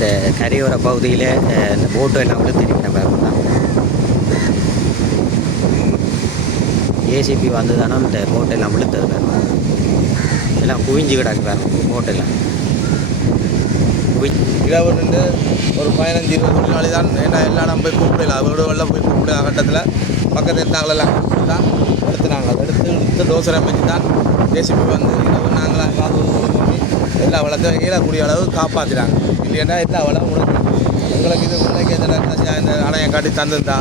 இந்த கரையோர பகுதியில் இந்த போட்டு எல்லாம் விழுத்திருக்கிற தான் ஏசிபி வந்து தானே இந்த போட்டு எல்லாம் விழுத்தது பாருங்க. எல்லாம் குவிஞ்சு கிடக்கு பாருங்க போட்டெல்லாம் குவி இரவு நின்று ஒரு பதினஞ்சு இருபது தொழிலாளி தான் ஏன்னா எல்லாம் நம்ம போய் கூப்பிடல. வெள்ளம் போய் கூப்பிட கட்டத்தில் பக்கத்தில் இருந்தாங்களெல்லாம் தான் எடுத்துனாங்க. அதை எடுத்து எடுத்து தோசை அமைச்சு தான் ஜேசிபி வந்து இரவு நாங்களாம் காது பண்ணி எல்லா வளத்தையும் ஈரக்கூடிய அளவு காப்பாற்றினாங்க இல்லைன்னா எல்லா வளம் உனக்கு உங்களுக்கு இது உன்னைக்கு எந்த ஆணையம் காட்டி தந்திருந்தா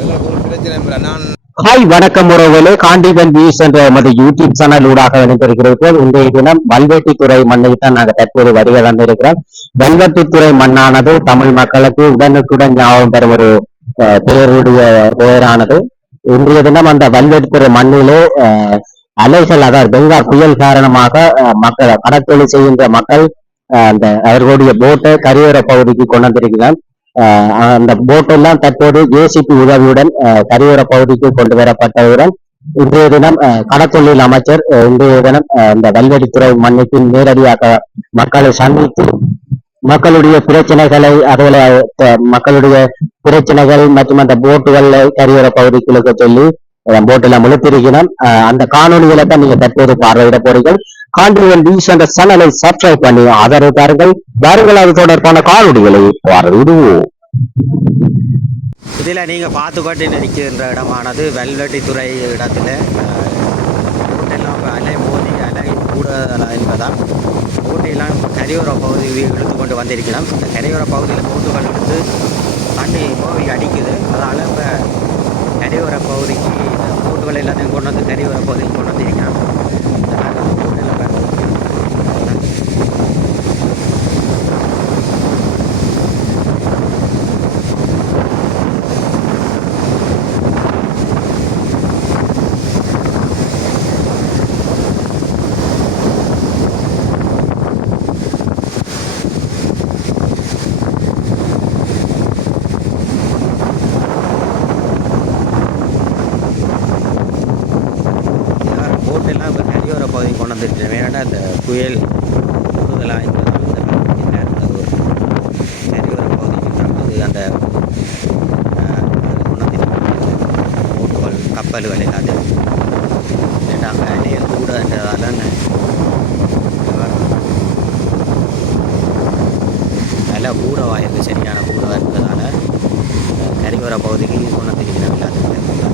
எங்களுக்கு ஒரு பிரச்சனை இல்லை. நான் ஹாய் வணக்கம் உறவுகளே. காண்டிவன் வியூஸ் என்ற எமது யூடியூப் சேனல் ஊடாக இணைந்திருக்கிறீர்கள் இன்றைய தினம் வல்வெட்டித்துறை மண்ணில் தான் நாங்கள் தற்போது வருகை வந்திருக்கிறோம் வல்வெட்டித்துறை மண்ணானது தமிழ் மக்களுக்கு உடனுக்குடன் ஞாபகம் பெறும் ஒரு பெயருடைய பெயரானது. இன்றைய தினம் அந்த வல்வெட்டித்துறை மண்ணிலே அலைகள் அதாவது பெங்கால் புயல் காரணமாக மக்கள் கடற்தொழில் செய்கின்ற மக்கள் அந்த அவர்களுடைய போட்டை கரையோர பகுதிக்கு கொண்டு அந்த போட்டெல்லாம் தற்போது ஜேசிபி உதவியுடன் அஹ், கரையோர பகுதிக்கு கொண்டு வரப்பட்டவுடன் இன்றைய தினம் அஹ், கடத்தொழில் அமைச்சர் இன்றைய தினம் இந்த வல்வெடித்துறை மண்ணுக்கு நேரடியாக மக்களை சந்தித்து மக்களுடைய பிரச்சனைகளை அதோட மக்களுடைய பிரச்சனைகள் மற்றும் அந்த போட்டுகள் கரையோர பகுதிகளுக்கு சொல்லி அஹ், போட்டெல்லாம் அந்த காணொலிகளை தான் நீங்க தற்போது பார்வையிட போறீர்கள். காண்டிவன் நியூஸ் என்ற சேனலை சப்ஸ்கிரைப் பண்ணி ஆதரவு தாருங்கள் வாருங்கள் அது தொடர்பான காணொலிகளை பார்வையிடுவோம். இதில் நீங்கள் பார்த்துக்கொண்டு நிற்கின்ற இடமானது வெல்வெட்டித்துறை இடத்துல. அலை மோதி அலை கூடுதல் என்பதால் போட்டையெல்லாம் கரையோர பகுதி இழுத்து கொண்டு வந்திருக்கிறோம். இந்த கரையோர பகுதியில் போட்டுகள் எடுத்து தண்ணி மோவி அடிக்குது. அதனால் இப்போ கரையோர பகுதிக்கு இந்த போட்டுகள் எல்லாத்தையும் கொண்டு வந்து கரையோர பகுதியில் கொண்டு வந்திருக்கிறோம் இந்த மாதிரி அந்த போட்டெல்லாம் பாருங்க. யார் போட்டெல்லாம் இப்போ கரையோர பகுதி கொண்டு வந்துருச்சு வேணா இந்த புயல் கூடுதலாக இருந்ததால் இந்த பகுதியில் இருந்த ஒரு கரையோர பகுதிக்கு தான் வந்து அந்த அஹ், அது கொண்டு வந்துருக்காங்க போட்டுகள் கப்பல்கள் எல்லாத்தையும் நாங்கள் அங்கே கூடன்றதால நல்ல கூட வாய்ப்பு சரியான கூட இருந்ததால் கரையோர பகுதிக்கு கொண்டு வந்துருக்கிறாங்க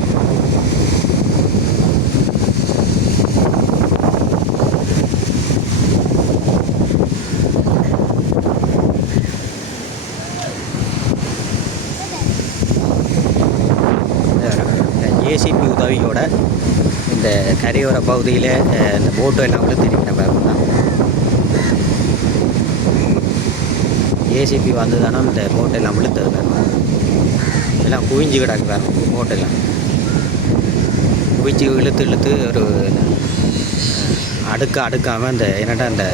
அருவியோட இந்த கரையோர பகுதியில் இந்த போட்டு எல்லாம் விழுத்திருக்கிற தான் ஏசிபி வந்து தானே இந்த போட்டெல்லாம் விழுத்தது பாருங்க. எல்லாம் குவிஞ்சு கிடக்கு பாருங்க போட்டெல்லாம் குவிச்சு இழுத்து இழுத்து ஒரு அடுக்க அடுக்காமல் இந்த என்னடா இந்த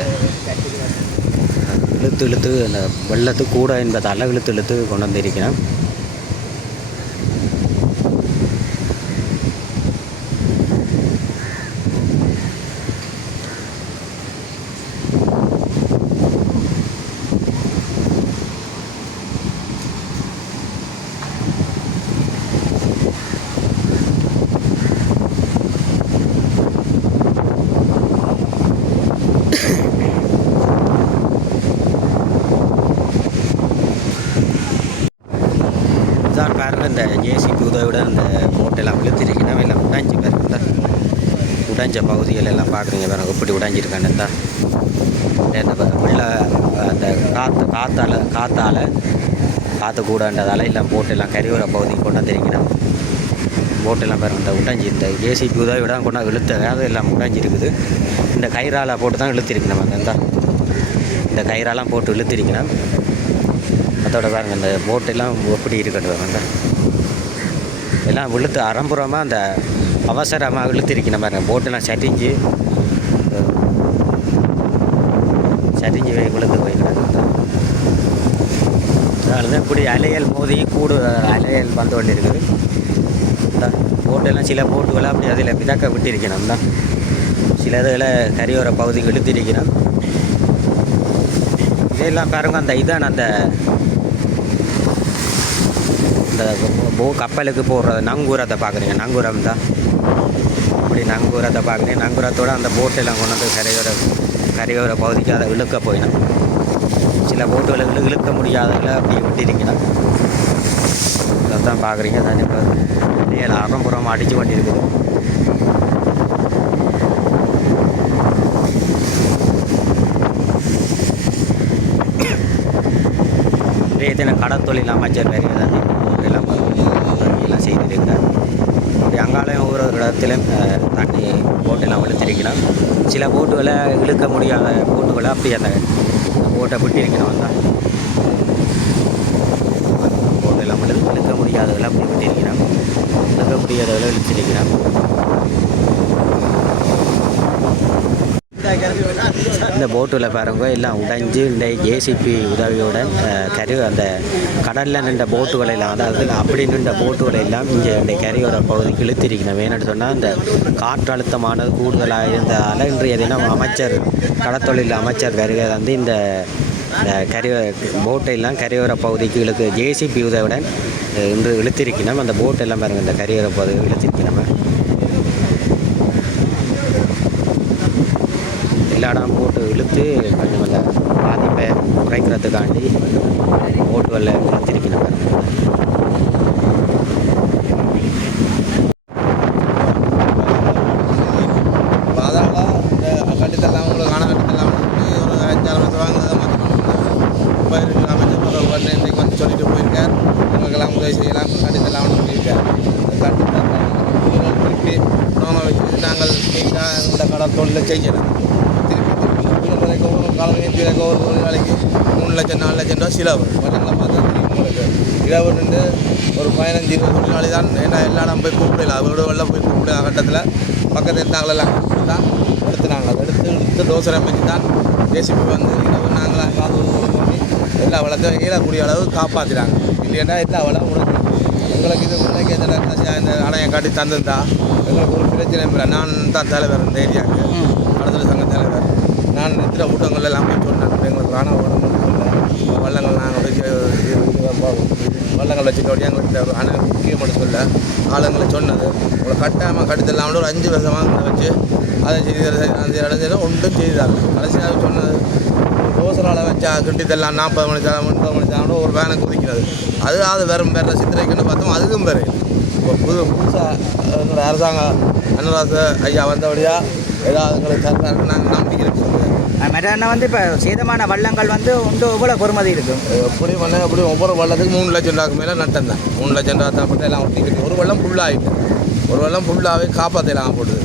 இழுத்து இழுத்து அந்த வெள்ளத்து கூட என்பதால் இழுத்து இழுத்து கொண்டு வந்திருக்கிறேன் இதான் பாருங்க இந்த ஜேசிபி உதவியுடன் இந்த போட்டெல்லாம் விழுத்திருக்கணும் எல்லாம் உடைஞ்சு பாருங்க இந்த உடைஞ்ச பகுதிகள் எல்லாம் பார்க்குறீங்க பாருங்க இப்படி உடைஞ்சிருக்கான்னு தான் இந்த ப- அந்த காற்று காற்றால காற்றால காற்று கூடன்றதால எல்லாம் போட்டெல்லாம் கரையோர பகுதி கொண்டு வந்திருக்கணும் போட்டெல்லாம் பாருங்க இந்த உடைஞ்சி இந்த ஜேசிபி உதவியோட கொண்டா இழுத்த அது எல்லாம் உடைஞ்சிருக்குது. இந்த கயிறால போட்டு தான் இழுத்திருக்கணும் அந்த இந்த இந்த கயிறாலாம் போட்டு இழுத்திருக்கணும் அதோட பாருங்க இந்த போட்டெல்லாம் எப்படி இருக்கட்டும் பாருங்க எல்லாம் விழுத்து அறம்புறமாக அந்த அவசரமாக இழுத்திருக்கணும் பாருங்கள் போட்டெல்லாம் சரிஞ்சு சரிஞ்சு போய் விழுந்து போயிருக்காங்க அதனால தான் இப்படி அலையல் மோதி கூடு அலையல் வந்து கொண்டு இருக்குது போட்டெல்லாம் சில போட்டுகளை அப்படி அதில் மிதக்க விட்டிருக்கணும் தான் சில இதில் கரையோர பகுதிக்கு இழுத்திருக்கணும் இதெல்லாம் பாருங்க அந்த இதான் அந்த இந்த போ கப்பலுக்கு போடுறது நங்கூரத்தை பார்க்குறீங்க நங்கூரம் தான். அப்படி நங்கூரத்தை பார்க்குறீங்க நங்கூரத்தோட அந்த போட்டெல்லாம் கொண்டு வந்து கரையோர கரையோர பகுதிக்கு அதை இழுக்க போயிடும் சில போட்டுகளை இழுக்க முடியாததில் அப்படி அதை தான் பார்க்குறீங்க. தான் இப்போ ஏழு அறம்புறம் அடித்து கொண்டிருக்குது. இன்றைய தினம் கடற்தொழில் அமைச்சர் வேறு ஏதாவது எல்லாம் எல்லாம் செய்திருக்கிறார் அப்படி அங்காலையும் தண்ணி போட்டெல்லாம் விழுத்திருக்கணும் சில போட்டுகளை இழுக்க முடியாத போட்டுகளை அப்படி அந்த போட்டை விட்டிருக்கணும் வந்தால் போட்டெல்லாம் விழு இழுக்க முடியாததில் அப்படி விட்டிருக்கணும் இழுக்க முடியாததில் இழுத்திருக்கணும் இந்த போட்டில் பாருங்க எல்லாம் உடைஞ்சு இந்த ஏசிபி உதவியோட கரு அந்த கடலில் நின்ற போட்டுகளை எல்லாம் அதாவது அப்படி நின்ற போட்டுகளை எல்லாம் இங்கே இந்த கரையோர பகுதிக்கு இழுத்திருக்கணும். வேணும்னு சொன்னால் இந்த காற்றழுத்தமானது கூடுதலாக இருந்ததால் இன்றைய தினம் அமைச்சர் கடத்தொழில் அமைச்சர் வருகை வந்து இந்த இந்த கரையோ போட்டையெல்லாம் கரையோர பகுதிக்கு இழுக்கு ஜேசிபி உதவியுடன் இன்று இழுத்திருக்கணும். அந்த போட்டெல்லாம் பாருங்க இந்த கரையோர பகுதி இழுத்து எல்லா போட்டு இழுத்து கொஞ்சம் அந்த பாதிப்பை குறைக்கிறதுக்காண்டி போட்டுகளில் இழுத்திருக்கணும் பாருங்க இப்போ அதால இந்த கட்டித்தரலாம் உங்களுக்கு காண கட்டித்தரலாம் ஒரு அஞ்சாறு வருஷம் வாங்கினதை மாற்றி இப்போ அமைச்சர் ஒரு உடனே இன்றைக்கு வந்து சொல்லிட்டு போயிருக்கார் உங்களுக்கெல்லாம் உதவி செய்யலாம் கட்டித்தரலாம்னு சொல்லியிருக்கார் கட்டித்தரலாம் திருப்பி நோமை வச்சு நாங்கள் நீங்கள் இந்த கடை தொழிலை செய்யணும் திருப்பி திருப்பி திருப்பி ஒரு திருப்பி ஒரு தொழிலாளிக்கு மூணு லட்சம் நாலு லட்சம் ரூபா செலவு வட்டங்களை பார்த்தா உங்களுக்கு இரவு நின்று ஒரு பதினஞ்சு இருபது தொழிலாளி தான் ஏன்னா எல்லா இடம் போய் கூப்பிடல? அவரோட வெளில போய் கூப்பிட கட்டத்தில்? பக்கத்தில் இருந்தாங்களெல்லாம் தான் எடுத்துனாங்க அதை எடுத்து எடுத்து தோசை அமைச்சு தான் ஜேசிபி வந்து இரவு நாங்களாம் காது ஒரு பண்ணி எல்லா வளத்தையும் ஈழக்கூடிய அளவு காப்பாற்றினாங்க இல்லைன்னா எல்லா வளம் உடனே எங்களுக்கு இது இந்த கடைசியாக இந்த அணையை காட்டி தந்திருந்தா எங்களுக்கு ஒரு பிரச்சனை இல்லை. நான் தான் தலைவர் இந்த ஏரியாவுக்கு. கடத்தல் சங்க தலைவர். நான் நித்திர ஊட்டங்கள் எல்லாம் போய் சொன்னேன். எங்களுக்கு ராணுவ உடம்பு சொல்ல வள்ளங்கள் நாங்கள் வச்சு வள்ளங்கள் வச்சுட்டு எங்களுக்கு ஆனால் முக்கியமான சொல்ல ஆளுங்களை சொன்னது. உங்களை கட்டாமல் கட்டுத்தலாமல் ஒரு அஞ்சு வருஷமாக வச்சு அதை செய்து அந்த இடம் ஒன்றும் செய்தாங்க கடைசியாக சொன்னது ரோசரால் வச்சா கிட்டித்தெல்லாம் நாற்பது மணி நேரம் முப்பது மணி நேரம் ஒரு வேனை குதிக்கிறது. அது அது வெறும் வேற சித்திரைக்குன்னு பார்த்தோம் அதுக்கும் வேறு இப்போ புது புதுசாக அரசாங்கம் அன்னராச ஐயா வந்தபடியாக ஏதாவது எங்களுக்கு தருந்தாருன்னு நாங்கள் நம்பிக்கை இருக்குது மற்ற என்ன வந்து இப்போ சேதமான வள்ளங்கள் வந்து உண்டு எவ்வளோ பொறுமதி இருக்கும் எப்படி பண்ண எப்படி ஒவ்வொரு வெள்ளத்துக்கு மூணு லட்சம் ரூபாய்க்கு மேலே நட்டம் தான். மூணு லட்சம் ரூபா தான் போட்டு எல்லாம் ஒட்டிக்கிட்டு ஒரு வெள்ளம் ஃபுல்லாகிட்டு ஒரு வெள்ளம் ஃபுல்லாகவே காப்பாற்றலாம் போட்டுது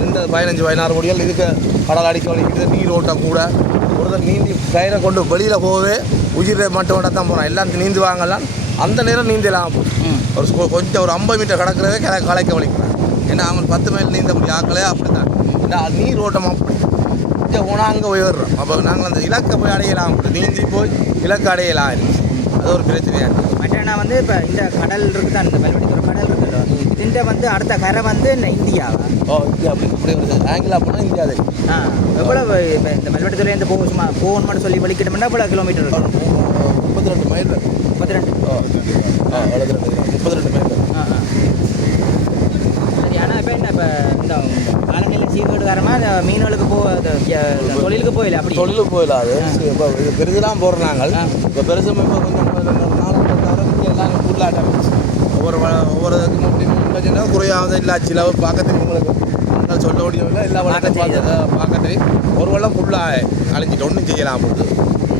இந்த பதினஞ்சு பதினாறு கோடிகள் இதுக்கு கடல் அடிக்க வலிக்கிட்டு நீர் ஓட்டம் கூட. ஒருத்தர் நீந்தி கயிறை கொண்டு வெளியில் போகவே உயிரை மட்டும் விட தான் போகிறான் எல்லாருக்கும் நீந்து வாங்கலாம். அந்த நேரம் நீந்தலாம். போகுது ஒரு கொஞ்சம் ஒரு ஐம்பது மீட்டர் கடக்கிறதே கிளை கலைக்க வலிக்கிறான் ஏன்னா அவங்க பத்து மைல் நீந்த முடியும். ஆக்களே அப்படி தான் அது நீர் ஓட்டம் அப்படி இங்கே போனால் அங்கே உயர்றோம் அப்போ நாங்கள் அந்த இலக்கை போய் அடையலாம். நீந்தி போய் இலக்கை அடையலாம் இருந்துச்சு அது ஒரு பிரச்சனையாக இருக்குது மற்ற வந்து இப்போ இந்த கடல் இருக்குது அந்த வெல்வெடித்துறை கடல் இருக்குல்ல இதுண்ட வந்து அடுத்த கரை வந்து இந்த இந்தியாவா? ஓ இந்தியா அப்படி அப்படி வருது ஆங்கிலா போனால் இந்தியா தெரியும். ஆ எவ்வளவு இப்போ இந்த வெல்வெடித்துறையிலேருந்து போக சும்மா போகணும்னு சொல்லி வலிக்கிட்டோம்னா எவ்வளோ கிலோமீட்டர் இருக்கும்? முப்பத்தி ரெண்டு மைல். முப்பத்தி ரெண்டு ஓ ஆ முப்பத்தி ரெண்டு மைல் ஆ சரி ஆனால் இப்போ என்ன இப்போ இந்த காலநிலை சீர்கேடு காரணமாக இந்த மீன்களுக்கு போ தொழிலுக்கு போயில அப்படி. தொழிலுக்கு போயிடாது இப்போ பெருசுலாம் போடுறாங்க. ஆ. இப்போ பெருசு இப்போ கொஞ்சம் எல்லாம் ஃபுல்லாக ஒவ்வொரு ஒவ்வொரு குறையாவது இல்லை சிலவு பார்க்கறதுக்கு உங்களுக்கு நாங்கள் சொல்ல முடியவில்லை எல்லா பார்க்க பார்த்து பார்க்கறதுக்கு ஒரு வெள்ளம் ஃபுல்லாக அழிஞ்சிட்டு ஒன்றும் செய்யலாம் போகுது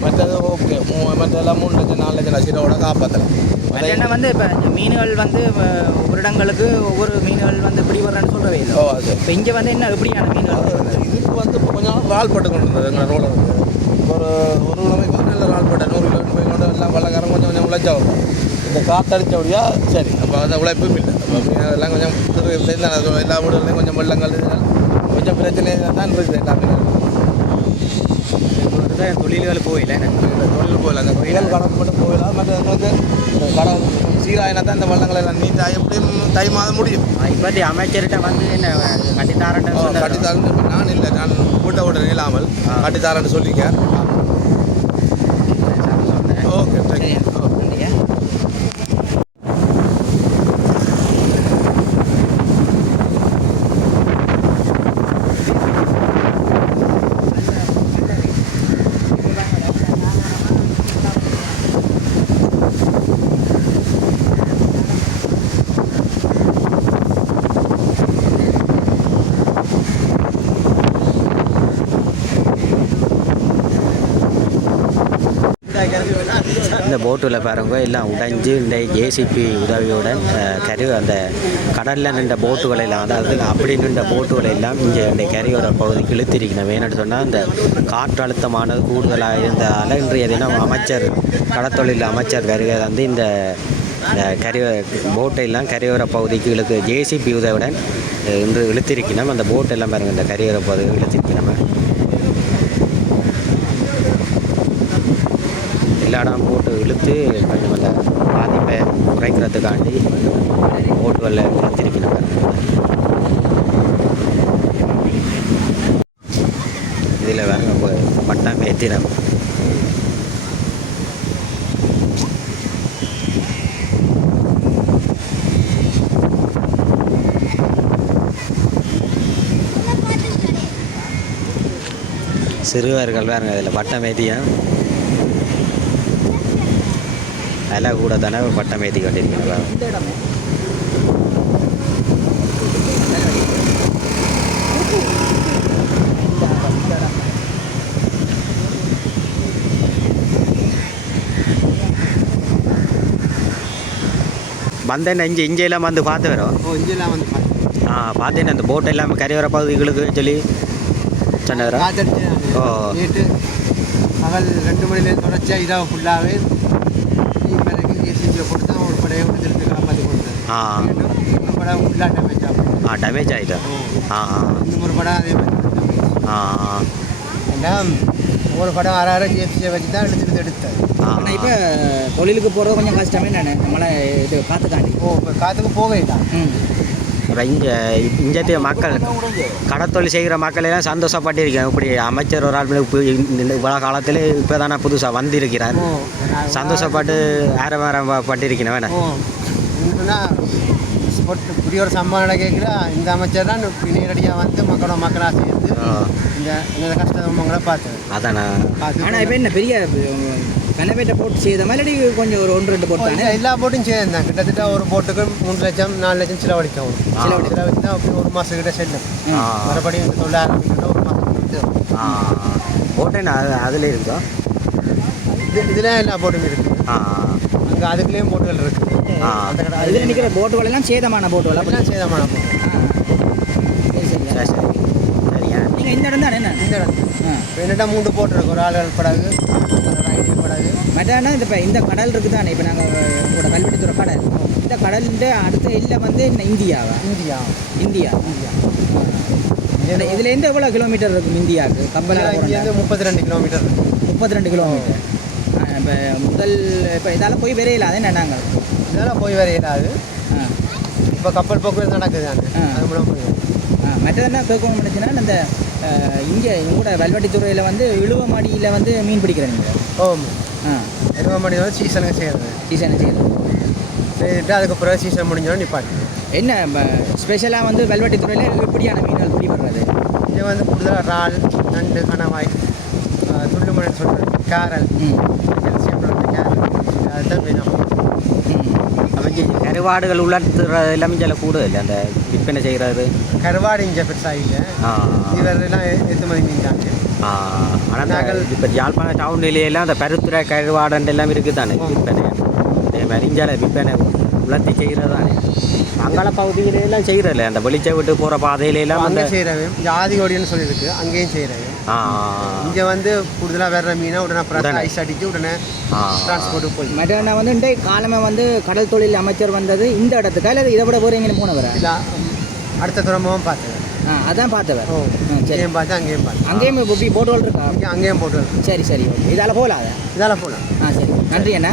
மற்றது ஓகே. மற்றெல்லாம் மூணு லட்சம் நாலு லட்சம் லட்சத்தோட காப்பாற்றலாம் மற்ற என்ன வந்து இப்போ மீன்கள் வந்து ஒவ்வொரு இடங்களுக்கு ஒவ்வொரு மீன்கள் வந்து இப்படி வர்றேன்னு சொல்கிறவே இல்லை. ஓ அது. இப்போ இங்கே வந்து என்ன எப்படியான மீன்கள்? இதுக்கு வந்து இப்போ கொஞ்ச நாள் ரால் பட்டு கொண்டு வந்தது எங்கள் ரோட வந்து. ஒரு ஒரு வந்து நல்ல ரால் பட்டு நூறு கிலோ போய் கொண்டு எல்லாம் வெள்ளக்காரன் கொஞ்சம் கொஞ்சம் உழைச்சா வரும் இந்த காத்தடிச்சபடியா சரி அப்போ அந்த உழைப்பும் இல்லை. அப்போ அதெல்லாம் கொஞ்சம் எல்லா வீடுகளையும் கொஞ்சம் வெள்ளங்கள் கொஞ்சம் பிரச்சனையாக தான் இருக்குது எல்லாமே. தொழில்கள் போயில. தொழில் போகல அந்த புயல் கணக்கு மட்டும் போகலாம் மற்ற எங்களுக்கு கடல் சீராயினா தான் இந்த வெள்ளங்கள் எல்லாம் நீந்தா எப்படியும் தை மாதம் முடியும் இப்போத்தி அமைச்சர்கிட்ட வந்து என்ன கட்டித்தாரன் கட்டித்தாரன் நான் இல்லை. நான் வீட்டை விட இல்லாமல் கட்டித்தாரன்னு சொல்லிக்க போட்டில் பாருங்க எல்லாம் உடைஞ்சு இந்த ஜேசிபி உதவியுடன் கரு அந்த கடலில் நின்ற போட்டுகளை எல்லாம் அதாவது அப்படி நின்ற போட்டுகளை எல்லாம் இங்கே இந்த கரையோர பகுதிக்கு இழுத்திருக்கணும் ஏன்னு சொன்னால் இந்த காற்றழுத்தமானது கூடுதலாக இருந்ததால் இன்றைய தினம் அமைச்சர் கடத்தொழில் அமைச்சர் வருகை வந்து இந்த இந்த கரை போட்டெல்லாம் கரையோர பகுதிக்கு இழுத்து ஜேசிபி உதவியுடன் இன்று இழுத்திருக்கணும் அந்த போட்டெல்லாம் பாருங்கள் இந்த கரையோர பகுதி இழுத்திருக்கணும் எல்லா போட்டு இழுத்து கொஞ்சம் அந்த பாதிப்பை குறைக்கிறதுக்காண்டி போட்டுகளில் இழுத்திருக்கணும் இதில் வேறு பட்டம் ஏற்றினம் சிறுவர்கள் வேறுங்க இதில் பட்டம் ஏற்றியும் அதெல்லாம் கூட தானே பட்டம் ஏற்றி இடமே வந்தேன் இங்கே இங்கெல்லாம் வந்து பார்த்து வரோம். ஓ இங்கெல்லாம் வந்து ஆ பார்த்தேன் அந்த போட் எல்லாம் கரையோர பகுதிகளுக்கு சொல்லி சொன்னவரா ஓ. நேற்று பகல் ரெண்டு மணிலேருந்து தொடர்ச்சியாக இரவு ஃபுல்லாகவே பிறகு ஏசிபியை போட்டு தான் ஒரு படையை விட்டு திருப்பி காப்பாற்றி கொடுத்தது ஆ ஒரு படம் ஃபுல்லாக டேமேஜ் ஆகும் ஆ டேமேஜ் ஆகிட்டா ஆ ஒரு படம் அதே மாதிரி damage. ஆ ஏன்னா ஒரு படம் அரை ஜிஎஃப்சியை வச்சு தான் எடுத்துட்டு எடுத்தது ஆ ஆனால் இப்போ தொழிலுக்கு போகிறது கொஞ்சம் கஷ்டமே நான் நம்மளை இது காத்துக்காண்டி ஓ இப்போ காற்றுக்கு போகவே தான் இப்போ இங்கே இங்கத்திய மக்கள் கடத்தொழில் செய்கிற மக்கள் எல்லாம் சந்தோஷப்பட்டிருக்கேன் இப்படி அமைச்சர் ஒரு ஆள் இவ்வளோ காலத்தில் இப்போ தானே புதுசாக வந்திருக்கிறார் சந்தோஷப்பட்டு ஆரவாரம் பட்டிருக்கணும் வேணே ஸ்போர்ட் இப்படி ஒரு சம்மானம் கேட்குறா இந்த அமைச்சர் தான் நேரடியாக வந்து மக்களோட மக்களாக சேர்ந்து இந்த இந்த கஷ்டமங்களை பார்த்தது அதானே ஆனால் இப்போ என்ன பெரிய கனவேட்டை போட்டு செய்த மாதிரி கொஞ்சம் ஒரு ஒன்று ரெண்டு போட்டு தானே இல்ல, எல்லா போட்டும் சேர்ந்து தான் கிட்டத்தட்ட ஒரு போட்டுக்கு மூணு லட்சம் நாலு லட்சம் செலவழிக்கும் ஆ. செலவழிச்சு தான் ஒரு மாதம் கிட்ட செல்லும் ஆ மறுபடியும் இந்த தொழில் ஆரம்பிக்கணும் ஒரு மாதம் போட்டேன் அது அதில் இருக்கா இது இதில் எல்லா போட்டும் இருக்குது ஆ அங்கே அதுக்குள்ளேயும் போட்டுகள் இருக்குது இதில் நிற்கிற போட்டுகள் எல்லாம் சேதமான போட்டுகள். அப்படி எல்லாம் சேதமான போட்டு. சரி சரி. சரி சரி. சரியா? நீங்கள் இந்த இடம் தானே என்ன? இந்த இப்போ என்னடா மூன்று போட்டு இருக்கு ஒரு ஆளுகள் படகு படகு. மற்ற இந்த இப்போ இந்த கடல் இருக்குது தானே. இப்போ நாங்கள் உங்களோட கல்வெட்டுத்துறை கடல் இந்த கடலில் அடுத்த இல்லை வந்து இந்தியாவா? இந்தியா. இந்தியா. இந்தியா. இந்த இதுலேருந்து எவ்வளோ கிலோமீட்டர் இருக்கும் இந்தியாவுக்கு? கப்பலாக முப்பத்தி ரெண்டு கிலோமீட்டர் முப்பத்தி ரெண்டு கிலோமீட்டர் இப்போ முதல் இப்போ இதால் போய் விரையில அது என்ன நாங்கள் இதெல்லாம் போய் வர இயலாது ஆ. இப்போ கப்பல் போக்குவரத்து நடக்குது. அது மூலம் போய் ஆ மற்றது என்ன கேட்கணும் நினச்சின்னா இந்த இங்கே எங்கூட வல்வெட்டித்துறையில் வந்து இழுவமாடியில் வந்து மீன் பிடிக்கிறேன் நீங்கள் ஓம் ஆ. மணி வந்து சீசனுக்கு செய்கிறது சீசன் செய்யுது செய்துட்டு அதுக்கு பிறகு சீசன் முடிஞ்சோடனே நிப்பாட்டி என்ன ஸ்பெஷலாக வந்து வல்வெட்டித்துறையில் எப்படியான மீன்கள் பிடிபடுறது? இது வந்து கூடுதலாக இறால் நண்டு கணவாய் ஆ, துள்ளுமணல் சொல்கிறது கேரல். ம். கெல்சியம் கேரல். அதுதான் வேணும் ம் அவங்க கருவாடுகள் உலர்த்துறது எல்லாமே சில கூடுதல் அந்த விற்பனை செய்கிறது கருவாடு இங்கே பெருசாக இல்லை. இவரெல்லாம் ஏற்றுமதி ஆ. ஆனால் நாங்கள் இப்போ யாழ்ப்பாண டவுன்லேயெல்லாம் அந்த பருத்துறை கருவாடண்டு எல்லாம் இருக்குது தானே விற்பனை. அதே மாதிரி இங்கே விற்பனை உலர்த்தி செய்கிறது தானே அங்காள பகுதியில எல்லாம் செய்கிறதில்ல அந்த வெளிச்சை விட்டு போகிற பாதையில எல்லாம் அந்த அங்கே செய்கிறவன் ஜாதி ஓடின்னு சொல்லியிருக்கு. அங்கேயும் செய்கிறவன் இங்கே வந்து கூடுதலாக வேற மீனை உடனே அப்புறம். ஐஸ் அடித்து உடனே டிரான்ஸ்போர்ட்டு போய். மற்ற வந்து இன்றைய காலமே வந்து கடல் தொழில் அமைச்சர் வந்தது இந்த இடத்துக்கா? இல்லை இதை விட போகிறீங்கன்னு போனவரா இல்லை அடுத்த துறமும் பார்த்தேன். ஆ அதான் பார்த்தவர் ஓ சரி. பார்த்தேன் அங்கேயும் பார்த்தேன். அங்கேயும் இப்படி போட்டுகள் இருக்கா அங்கேயும் போட்டு சரி சரி. ஓகே. இதால் போகலாம் அதை இதால் போகலாம் ஆ சரி. நன்றி அண்ணா.